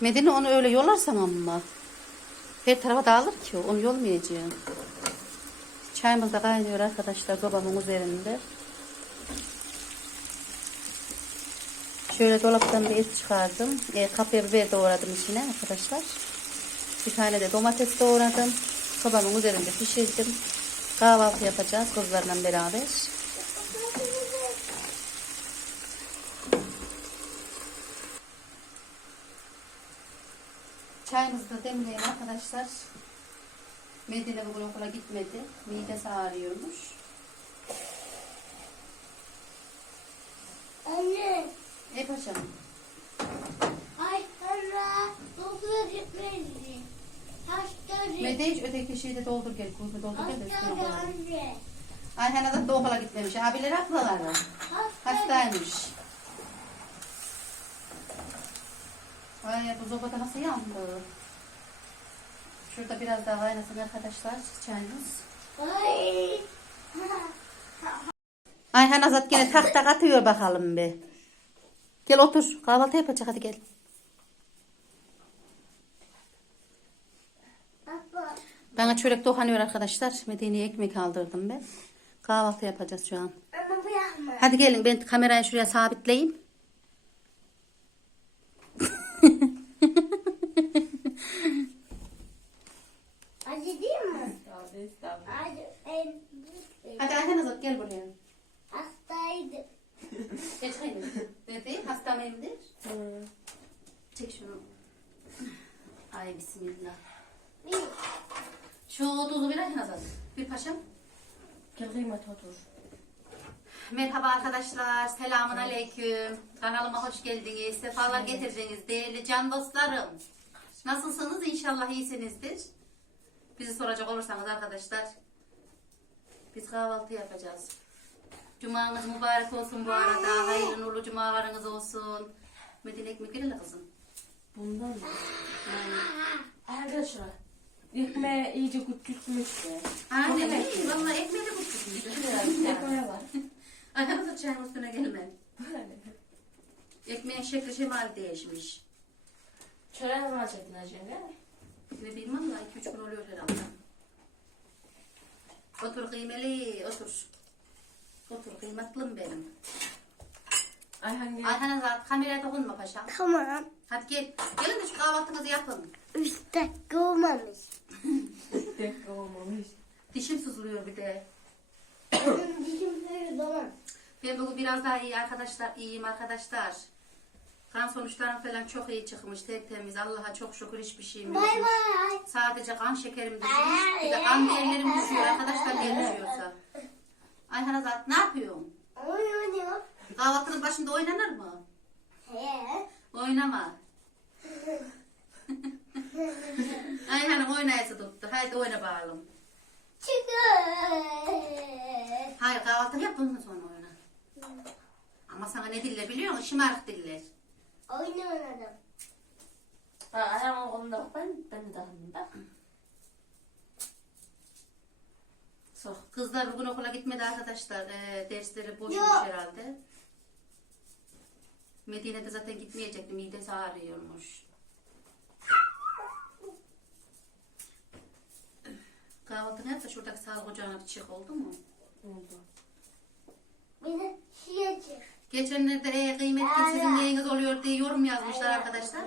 Medine onu öyle yolarsan ama. Her tarafa dağılır ki onu yolmayacağım. Çayımız da kaynıyor arkadaşlar babamın üzerinde. Şöyle dolaptan bir et çıkardım. E, kapya biber doğradım içine arkadaşlar. Bir tane de domates doğradım. Sobamın üzerinde pişirdim. Kahvaltı yapacağız kızlarla beraber. Çayımızı da demleyelim arkadaşlar. Medine bugün okula gitmedi. Midesi ağrıyormuş. Anne. E paşam. Ay sonra doktora gitmedi. Hastane. Mede hiç öteki şeyi de doldur gel. Kuzu doldur gel de üstüne koyalım. anne. Ayhan da okula gitmemiş. Abileri haklılar. Hastaymış. Ay bu zobada nasıl yandı? Şurada biraz daha kaynasın arkadaşlar çayımız. Ay. Ayhan Azat gene tak tak atıyor bakalım be. Gel otur kahvaltı yapacak hadi gel. Baba. Bana çörek dokunuyor arkadaşlar. Medine'ye ekmek aldırdım ben. Kahvaltı yapacağız şu an. Hadi gelin ben kamerayı şuraya sabitleyeyim. Acı değil mi? Acı. En büyük. Hadi Ayhan Azat gel buraya. Hastaydı. Geç hayır. Dedi hasta mıyımdır? Çek şunu. Ay bismillah. Şu tuzu bir Ayhan Azat. Bir paşam. Gel kıymet otur. Merhaba arkadaşlar. Selamun aleyküm. Kanalıma hoş geldiniz. Sefalar getirdiniz değerli can dostlarım. Nasılsınız? İnşallah iyisinizdir. Bizi soracak olursanız arkadaşlar. Biz kahvaltı yapacağız. Cumanız mübarek olsun bu arada. Hayırlı nurlu cumalarınız olsun. Medine ekmek verin kızım. Bundan mı? Arkadaşlar. Ekmeği iyice küçültmüş de. Aynen. iyi. Vallahi ekmeği de çıkmış. Ekmeğe var. Ayağınız da çayın üstüne gelme. Ekmeğin şekli şemali değişmiş. Çöreğe mi alacaktın acaba? Ne bilmem ama 2-3 gün oluyor herhalde. Otur kıymeli, otur. Otur kıymatlım benim. Ayhan gel. Ayhan Azat kameraya dokunma paşa. Tamam. Hadi gel. Gelin de şu kahvaltınızı yapın. Üç dakika olmamış. Dakika olmamış. Dişim sızlıyor bir de. Benim dişim her zaman. Ben bugün biraz daha iyi arkadaşlar, iyiyim arkadaşlar. Kan sonuçlarım falan çok iyi çıkmış, tertemiz. Allah'a çok şükür hiçbir şeyim yok. Bay bay. Sadece kan şekerim düşmüş. Bir de kan değerlerim düşüyor arkadaşlar ne düşüyorsa. Ayhan Azat ne yapıyorsun? Oynuyor. Kahvaltının başında oynanır mı? He. Oynama. Ayhan'ım oynayası tuttu. Haydi oyna bakalım. Çıkın. Hayır kahvaltını yap bundan sonra oyna. Ama sana ne diller biliyor musun? Şımarık diller. Oyun oynadım. Ha, Ayhan okulunda bak ben, ben de bak. Sok. Kızlar bugün okula gitmedi arkadaşlar. Ee, dersleri boşmuş Yok. herhalde. Medine'de zaten gitmeyecekti. Midesi ağrıyormuş. Kahvaltını yap da şuradaki sağlık ocağına bir çık oldu mu? Oldu. Bir de şişe çık. Geçenlerde e, kıymetli sizin neyiniz oluyor diye yorum yazmışlar arkadaşlar.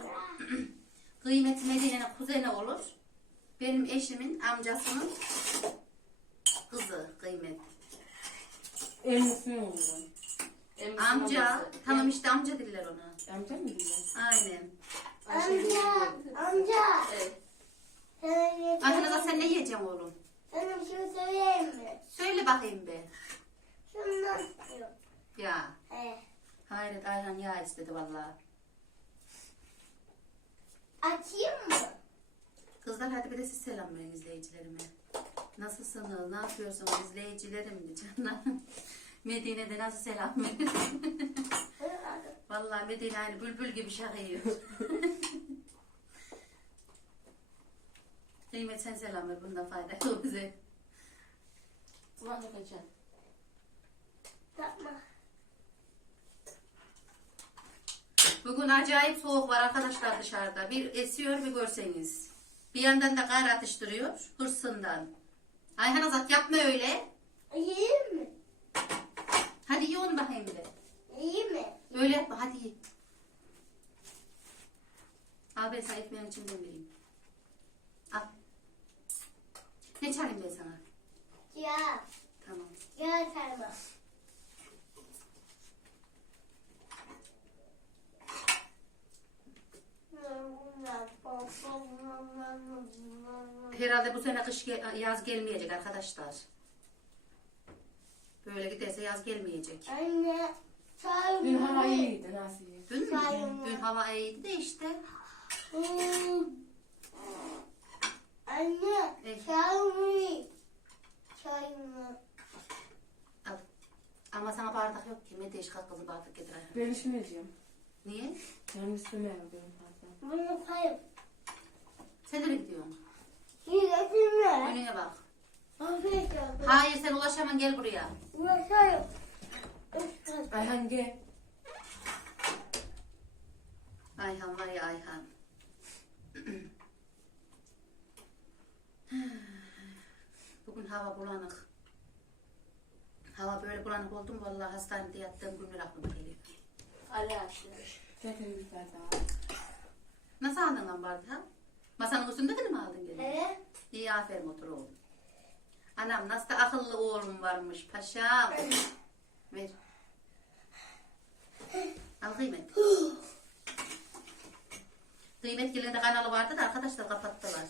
Kıymetli Medine'nin kuzeni olur. Benim eşimin amcasının kızı kıymet. Emmisinin oluyor. Emmisinin Amca, babası. tamam işte amca diller ona. Amca mı diyor? Aynen. Amca. Amca. Evet. Sana Arkadaşlar sen ne yiyeceksin oğlum? Sana bir şey söyleyeyim mi? Söyle bakayım be. Şundan istiyor. Ya. He. Hayret Ayhan ya istedi vallahi. Açayım mı? Kızlar hadi bir de siz selam verin izleyicilerime. Nasılsınız? Ne yapıyorsunuz izleyicilerim canım? Medine'de nasıl selam verin? Vallahi Medine aynı bülbül gibi şakıyor. Kıymet sen selam ver bundan fayda yok bize. Çok acı. Yapma. Bugün acayip soğuk var arkadaşlar dışarıda. Bir esiyor bir görseniz. Bir yandan da kar atıştırıyor hırsından. Ayhan Azat yapma öyle. Yiyeyim mi? Hadi ye onu bakayım bir de. İyi mi? Öyle yapma hadi ye. Al ben sana ekmeğin içinden vereyim. Al. Ne çalayım ben sana? Ya. Tamam. Ya sarma. Herhalde bu sene kış yaz gelmeyecek arkadaşlar. Böyle giderse yaz gelmeyecek. Anne. Sarma. Dün hava iyiydi nasıl iyi? Dün mü? Sayın. Dün hava iyiydi de işte. Hmm. Anne. Eh. Sarma. Sarma. Al. Ama sana bardak yok ki. Meteş kalk kızım bardak getir. Ben içmeyeceğim. Niye? Canım istemiyorum benim fazla. Bunu koyup. Sen de mi gidiyorsun? Yiyeceksin Önüne bak. Afiyet olsun. Hayır sen ulaşamam gel buraya. Koyup. Ayhan gel. Ayhan var ya Ayhan. Bugün hava bulanık. Hava böyle bulanık oldu mu vallahi hastanede yattığım günler aklıma geliyor. Ali bardağı. Nasıl aldın lan bardağı? Masanın üstünde mi aldın gene? Evet. İyi aferin otur oğlum. Anam nasıl da akıllı oğlum varmış paşam. Ver. Al kıymet. kıymet gelinde kanalı vardı da arkadaşlar kapattılar.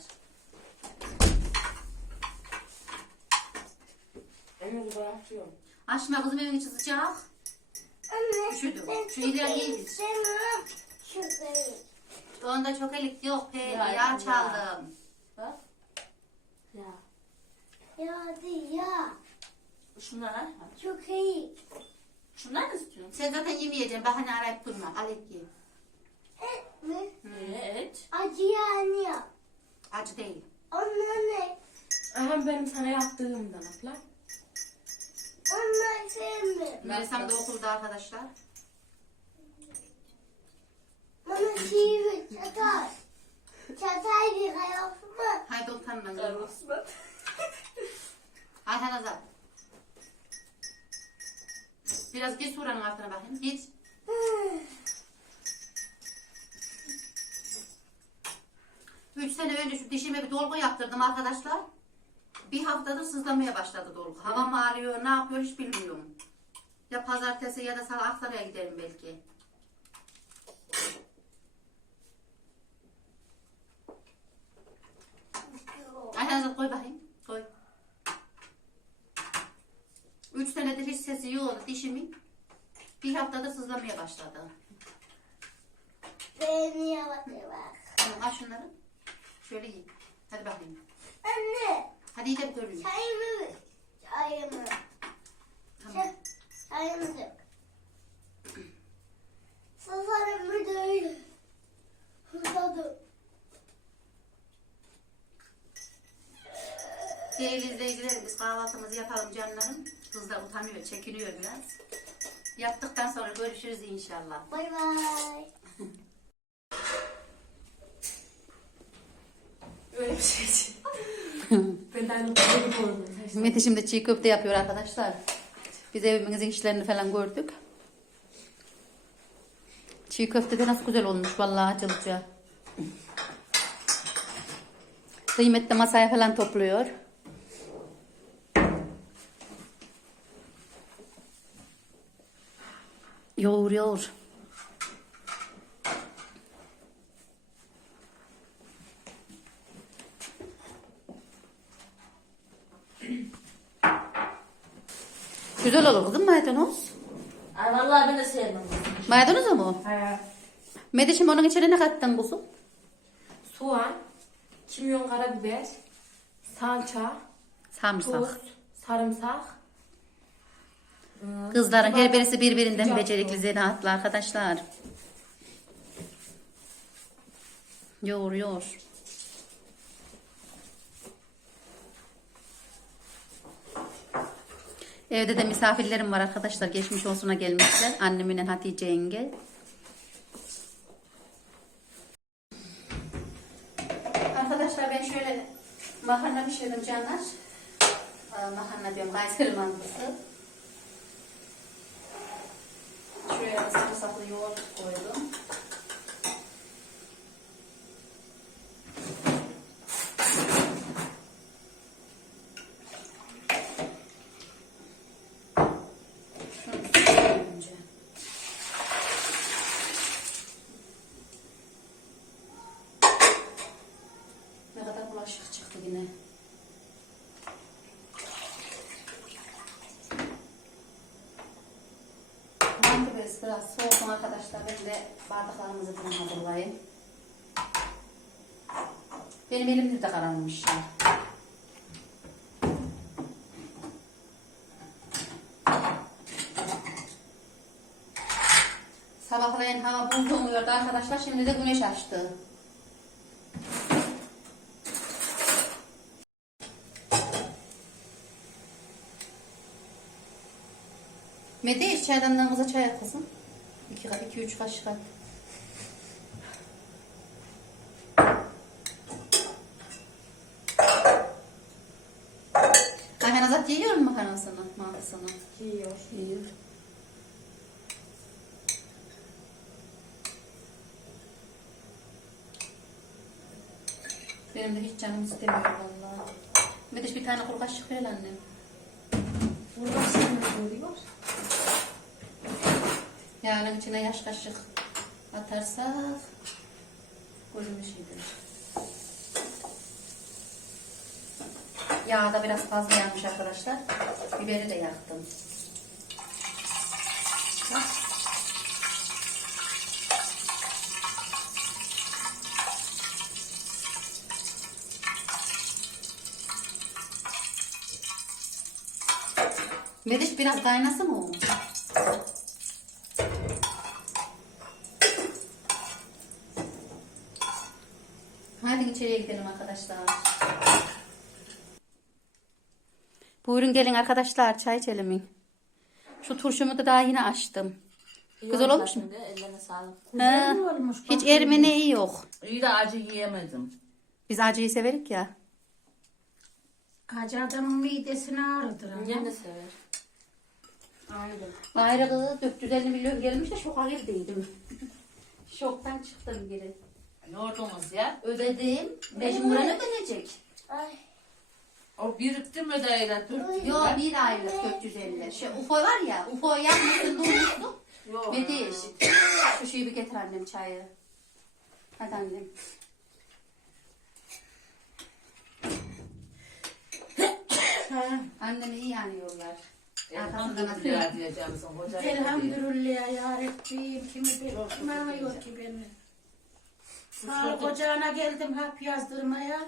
Emir bırakıyorum. Açma kızım evin içi sıcak. Anne. Üşüdüm. Şu ileri çok giydir. istemem. Onda çok elik yok pe. Ya, Ya, çaldım. Bak. Ya. Ya hadi ya. Şunlar Ayhan. Çok iyi. Şunlar mı istiyorsun? Sen zaten yemeyeceksin. Bahane arayıp durma. Al et ye. Et mi? Evet. Acı yani ya. Acı değil. Onlar ne? Ayhan benim sana yaptığımdan abla. Onlar sevmiyor. Melisam da okulda arkadaşlar. Bana şiir çatar. Çatar bir hayat mı? Haydi utanma. Karosma. Ayhan Azat. Biraz git suranın altına bakayım. Git. Üç sene önce şu dişime bir dolgu yaptırdım arkadaşlar. Bir haftadır sızlamaya başladı dolgu. Hava mı ağrıyor, ne yapıyor hiç bilmiyorum. Ya pazartesi ya da salı Aksaray'a giderim belki. Ayhan Azat koy bakayım. Koy. Üç senedir hiç sesi yoktu dişimin. Bir sızlamaya başladı. Beni yavaşça bak. Tamam al şunları. Şöyle yiyin. Hadi bakayım. Anne. Hadi iyi de bir göreyim. Çayımı. Çayımı. Tamam. Çay- Çayımı dök. Safarımı değil. Susadım. Değerli izleyicilerim biz kahvaltımızı yapalım canlarım. Kızlar utanıyor, çekiniyor biraz. Yaptıktan sonra görüşürüz inşallah. Bay bay. Öyle bir şey için. aynı böyle koydum. Mete şimdi çiğ köfte yapıyor arkadaşlar. Biz evimizin işlerini falan gördük. Çiğ köfte de nasıl güzel olmuş vallahi acılıca. Kıymet de masaya falan topluyor. Yoğur yoğur. Güzel olur kızım maydanoz. Ay vallahi ben de sevmem. Maydanoz mu? He. Medeşim onun içine ne kattın kuzum? Soğan, kimyon, karabiber, salça, Sarımsak. tuz, sarımsak. Kızların her birisi birbirinden becerikli zanaatlı arkadaşlar. Yoğur yoğur. Evde de misafirlerim var arkadaşlar. Geçmiş olsuna gelmişler. Annemin Hatice yenge. Arkadaşlar ben şöyle makarna pişirdim canlar. Makarna diyorum Kayseri mantısı. Şuraya sarımsaklı yoğurt koydum. Şunu süzeyim önce. Ne kadar bulaşık çıktı yine. Bez biraz soğuk arkadaşlar. De bardaklarımızı falan hazırlayayım. Benim elimde de kararmış. Sabahleyin hava buz oluyordu arkadaşlar. Şimdi de güneş açtı. Mede çaydanlığımıza çay at kızım. 2-3 kaşık at. Ayhan Azat yiyor mu makarnasını, mantısını? Yiyor. Yiyor. Benim de hiç canım istemiyor vallahi. Medeş bir tane kuru kaşık ver annem. Burada sen görüyor. Yağının içine yaş kaşık atarsak gözümüz şeydir. Yağ da biraz fazla yanmış arkadaşlar. Biberi de yaktım. Bak. Mediş biraz kaynasın mı gidelim arkadaşlar. Buyurun gelin arkadaşlar çay içelim. Şu turşumu da daha yine açtım. Güzel olmuş mu? Ellerine sağlık. Hiç ermeneği yok. İyi de acı yiyemedim. Biz acıyı severik ya. Hacı adamın midesini ağrıdır ama. Annem de sever. Aynen. Bayrağı 450 milyon gelmiş de şoka girdiydim. Şoktan çıktım geri. Yoğurdunuz ya. Ödedim. Mecburen ödenecek. Ay. O birikti mi de öyle dört Yo bir aylık 450. Şey, UFO var ya UFO yapmasın durmuştu. Yok. Mediş. Şu şeyi bir getir annem çayı. Hadi annem. Ha, Annemi iyi yanıyorlar. Elhamdülillah diyeceğim sana. Hoca Elhamdülillah ya Rabbim kimi bilmiyor ki beni. Sağlık ocağına geldim hap yazdırmaya.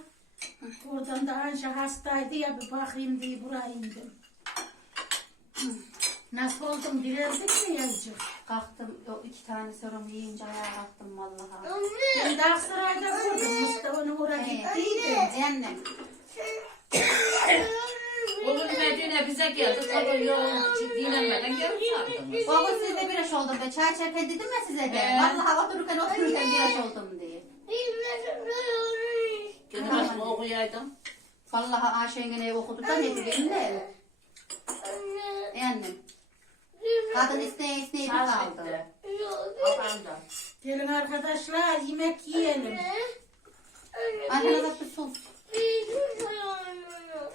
Oradan da anca hastaydı ya bir bakayım diye buraya indim. Nasıl oldum direldik mi yazıcık? Kalktım o iki tane serum yiyince ayağa kalktım vallahi. Anne. Ben de Aksaray'da kurdum Mustafa'nın oraya Hey, gittiydim. annem. O gün Medine bize geldi. Tabii yoğun dinlemeden geri çağırdınız. O gün sizde bir aş oldum be. Çay içerken dedim ya size de. Ee? Vallahi otururken otururken bir aş oldum diye. Gene başka okuyaydım. Vallahi Ayşe'nin gene okudu da ne bileyim de. Annem. Kadın isteye isteye bir kaldı. Efendim. Gelin arkadaşlar yemek yiyelim. Ayhan bak bir sus.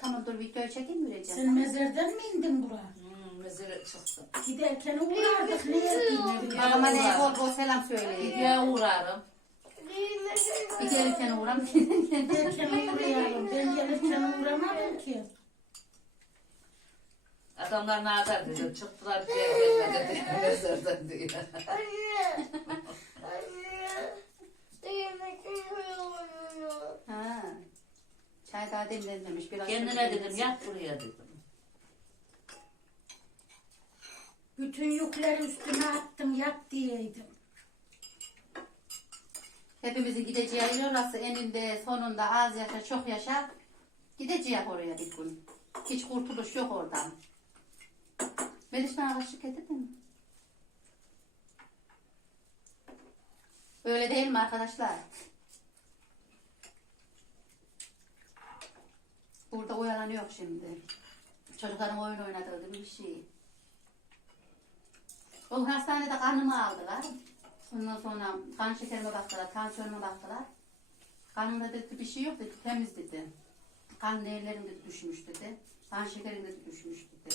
Tamam dur videoyu çekeyim mi Sen vereceğim? mezardan mı indin buraya? Hmm, mezara çıktı. Giderken uğrardık ne yedin? Babama ne bol bol selam söyleyin. Gidiye uğrarım. Bir gelirken uğram bir giderken. Giderken uğrayalım. Ben gelirken uğramadım ki. Adamlar ne kadar dedi. Çıktılar diye gelmedi diye. Mezardan diye. Ha. Çay daha demlenmemiş. Biraz Kendine dedim yat buraya dedim. Bütün yükleri üstüne attım yat diyeydim. Hepimizin gideceği yer orası eninde sonunda az yaşa çok yaşa. Gideceğiz oraya bir gün. Hiç kurtuluş yok oradan. Meliş bana kaşık getirdin mi? Öyle değil mi arkadaşlar? Burada oyalanıyor şimdi. Çocukların oyun oynadığı bir şey. O hastanede kanımı aldılar. Ondan sonra kan şekerime baktılar, tansiyonuma baktılar. Kanımda dedi bir şey yok dedi, temiz dedi. Kan değerlerim dedi düşmüş dedi. Kan şekerim dedi düşmüş dedi.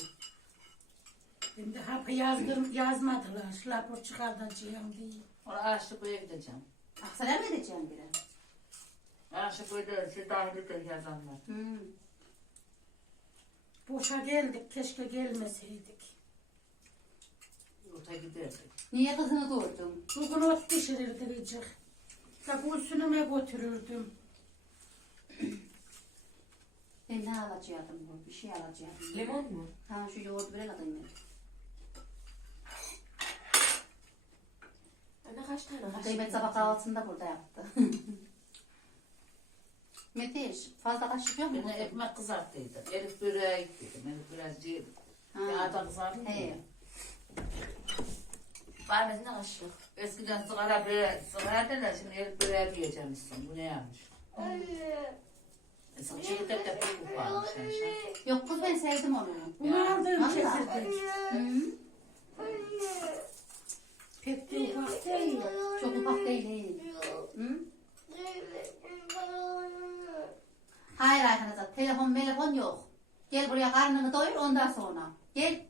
Şimdi hapı yazdım, yazmadılar. Rapor çıkartacağım diye. Ona aşık buraya gideceğim. Aksaray'a mı edeceğim bire? Aşık buraya siz dahil de yazanlar. Hmm. Boşa geldik, keşke gelmeseydik. Yurta giderdik. Niye kızını doğurdun? Bugün ot pişirirdik. Da gülsünüme götürürdüm. Ben ne alacaktım bu? Bir şey alacaktım. Limon mu? Ha şu yoğurt bir alayım ben. Anne kaç tane kaşık? Kıymet sabah kahvaltısında burada yaptı. Meteş fazla kaşık yok mu? De ekmek kızarttıydım. Elif böreği gittim. Elif biraz. Ha. Yağda kızarttım. He. Var mı ne kaşık? Eskiden sigara böreği, sigara derler şimdi Elif böreği yiyeceğimsin. Bu ne yanlış? Anne. Eski çekirdek de pek ufalmış. Yok kız ben sevdim onu. Bunu aldığım Vallahi. Hı. Anne. Pek de ufak değil. Çok ufak değil. değil. Hı? Hayır arkadaşlar telefon yok. Gel buraya karnını doyur ondan sonra. Gel.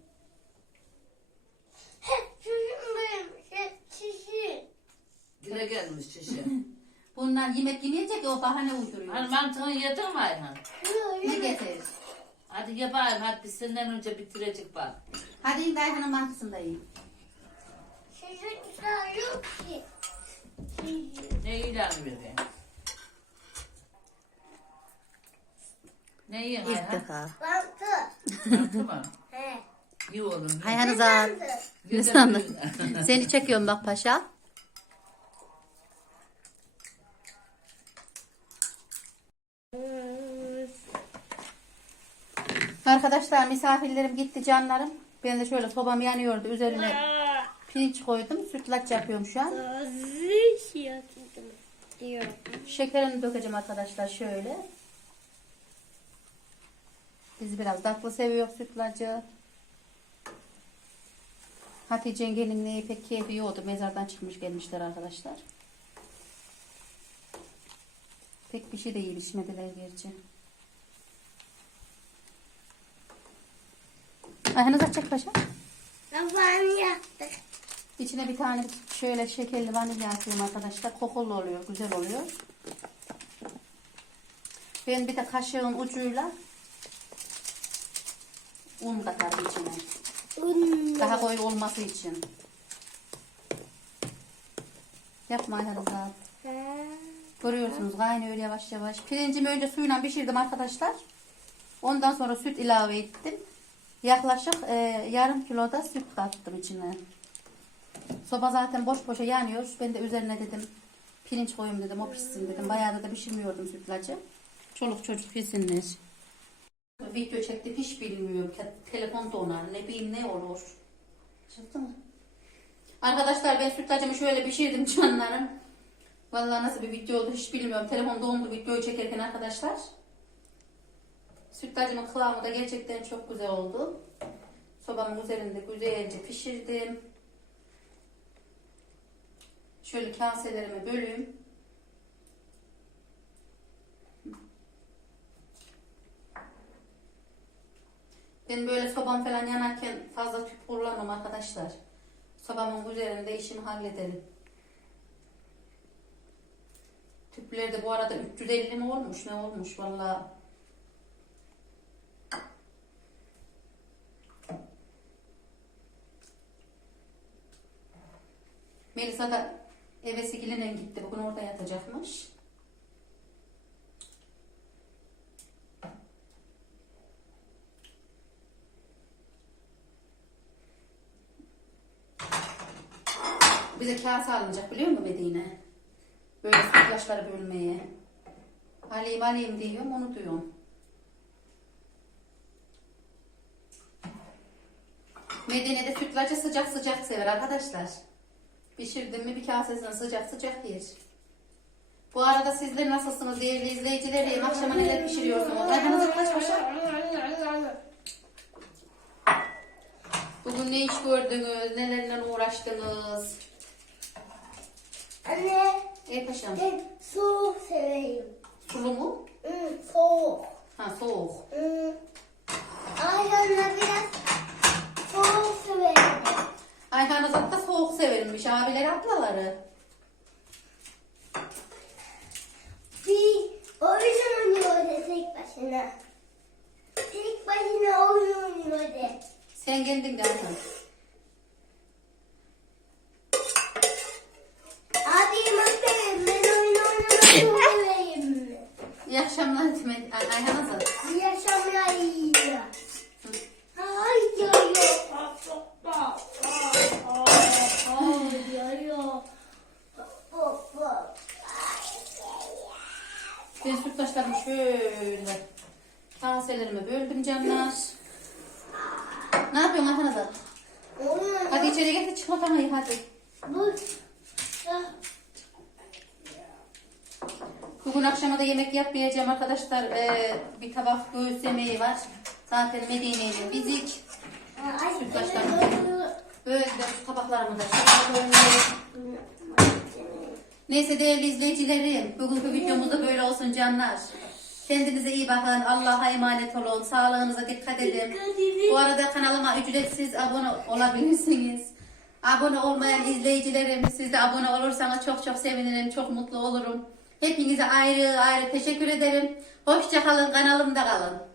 Dile gelmiş şişe. Bunlar yemek yemeyecek o bahane uyduruyor. Hani mantığını yedin mi Ayhan? Ne getirir? Hadi ye bayım hadi biz senden önce bitirecek bak. Hadi in Dayhan'ın mantısını da yiyin. Çocuklar yok ki. Ne ilan vereyim? Ne yiyin Ayhan? Bantı. Mantı mı? He. İyi oğlum. Ayhan'ı. Ye. Sandım. Seni çekiyorum bak paşa. Arkadaşlar misafirlerim gitti canlarım. Ben de şöyle sobam yanıyordu. Üzerine pirinç koydum. Sütlaç yapıyorum şu an. diyorum. Şekerini dökeceğim arkadaşlar şöyle. Biz biraz tatlı seviyoruz sütlacı. Hatice'nin gelinliği pek keyfi yoktu. Mezardan çıkmış gelmişler arkadaşlar. Pek bir şey de iyi içmediler gerçi. Ayhanız açacak paşa. Kafamı yaptık. İçine bir tane şöyle şekerli vanilya atıyorum arkadaşlar. Kokulu oluyor, güzel oluyor. Ben bir de kaşığın ucuyla un katarım içine. Daha koyu olması için. Yapma Ayhanız'a. Görüyorsunuz kaynıyor yavaş yavaş. Pirincimi önce suyla pişirdim arkadaşlar. Ondan sonra süt ilave ettim. Yaklaşık e, yarım kilo da süt kattım içine. Soba zaten boş boşa yanıyor. Ben de üzerine dedim pirinç koyayım dedim o pişsin dedim. Bayağı da pişirmiyordum sütlacı. Çoluk çocuk yesinler. Video çektik hiç bilmiyorum. Te- Telefon donar ne bileyim ne olur. Çıktı mı? Arkadaşlar ben sütlacımı şöyle pişirdim canlarım. Vallahi nasıl bir video oldu hiç bilmiyorum. Telefon dondu videoyu çekerken arkadaşlar. Sütlacımın kıvamı da gerçekten çok güzel oldu. Sobamın üzerinde güzelce pişirdim. Şöyle kaselerime böleyim. Ben böyle sobam falan yanarken fazla tüp kullanmam arkadaşlar. Sobamın üzerinde işimi hallederim. Tüpler de bu arada 350 mi olmuş ne olmuş vallahi. Melisa da eve sikiline gitti. Bugün orada yatacakmış. Bize kase alınacak biliyor musun Medine? Böyle sütlaçları bölmeye. Alayım alayım diyorum onu diyorum. Medine'de sütlacı sıcak sıcak sever arkadaşlar. Pişirdim mi bir kasesini sıcak sıcak yer. Bu arada sizler nasılsınız değerli izleyicilerim? Akşama neler pişiriyorsunuz? Ayhan'ınız kaç başa? Bugün ne iş gördünüz? Nelerle uğraştınız? Anne Ey paşam. ben soğuk severim. Sulu mu? Hı, soğuk. Ha soğuk. Hı. Ayhan'la biraz soğuk severim. Ayhan Azat da soğuk severimmiş. Abileri ablaları. Bir oyun oynuyordu tek başına. Tek başına oyun oynuyordu. Sen kendin de Ayhan. Abi bakayım ben oyun oynamak severim. İyi akşamlar Demet. Ay- Ayhan Azat. İyi akşamlar iyi. Ay ya ya. Ay ya ya. Ben sütlaçlarımı şöyle kaselerime böldüm canlar. Ne yapıyorsun Ayhan Azat? Hadi içeri getir çikolatanı hadi. Bu Bugün akşama da yemek yapmayacağım arkadaşlar. Ee, bir tabak göğüs yemeği var. Zaten Medine'yle bizik. Böyle şu tabaklarımı da. Neyse değerli izleyicilerim. Bugünkü videomuz da böyle olsun canlar. Kendinize iyi bakın. Allah'a emanet olun. Sağlığınıza dikkat edin. Bu arada kanalıma ücretsiz abone olabilirsiniz. Abone olmayan izleyicilerim siz de abone olursanız çok çok sevinirim. Çok mutlu olurum. Hepinize ayrı ayrı teşekkür ederim. Hoşça kalın. Kanalımda kalın.